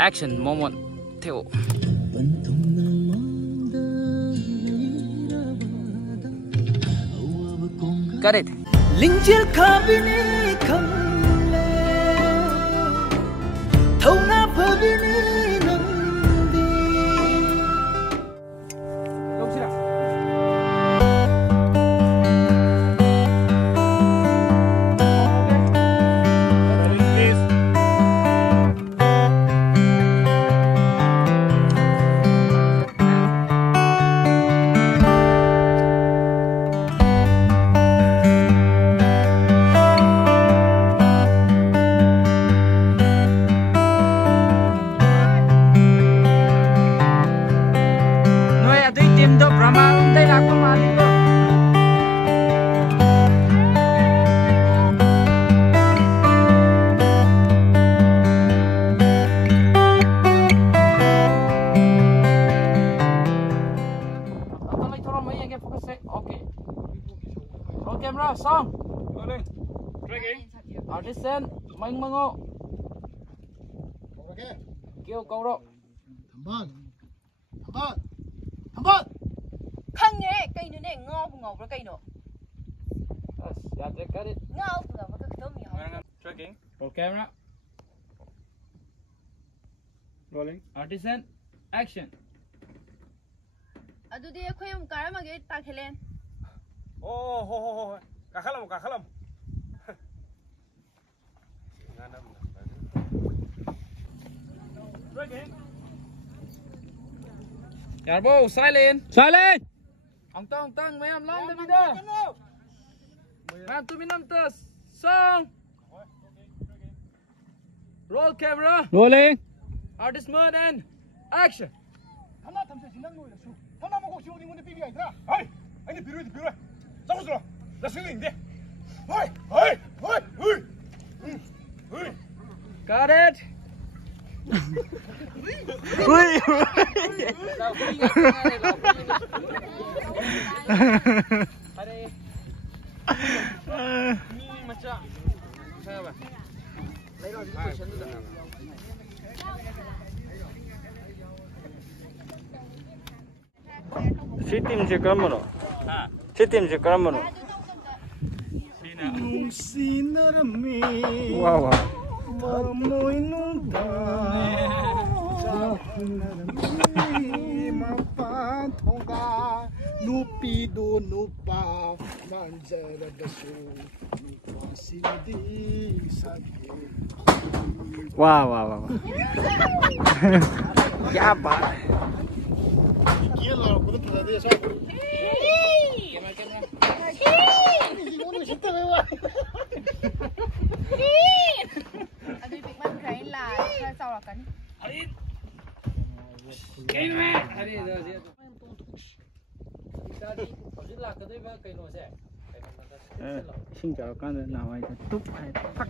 action moment theo. Got it. Linh chiếc cabine không lẽ thâu na cabine nâng đi. Không xin ạ. Camera xong. Rolling. Tracking. Artisan Mang Mango. Okay. Kêu câu đó. Thambal. Thambal. Thambal. Khăng nhé, cây nữa này ngầu ra cây nữa. Yeah, got it. Ngầu là một cái tôm nhỏ. Tracking. Roll camera. Rolling. Artisan action. Aduh dia kau yang kara mage tak helen. Oh, kakalam. Yarbo, silent. Silent. Ông tông mấy em lắm đi đó. Man, 2 minutes. Song. Roll camera. Rolling. Artist mode and action. Thambal thamse sinang noi su. Thambal mo ko siu ni mo ni pi ai tra. Hai. Ai ni biru. Sao rồi? Là xử lý đi. Hoi. Got it. Ui. Ni macam. Saya apa? Lấy rồi cái position được. System je kamu. System je kamu. Wow. Wow. Ya ba. Gila, aku tuh tadi saya. Gimana sih tuh mewah? Aduh big man keren lah, saya salah kan? Cái mẹ. Đi rồi đi. Tadi, tôi là cái đấy với cái nồi xe. Xin chào các bạn, nào ai túc ai tắc.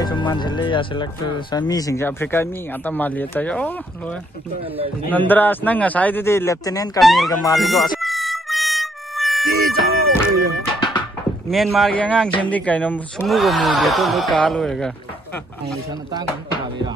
Africa some man sele ya select sami sing Africa mi ata mali ta yo lo Nandras nang asai de lieutenant colonel ka mali go Myanmar yang ngang sem di kai no sumu go mu de to ka lo ga ni sana ta ga ka be ra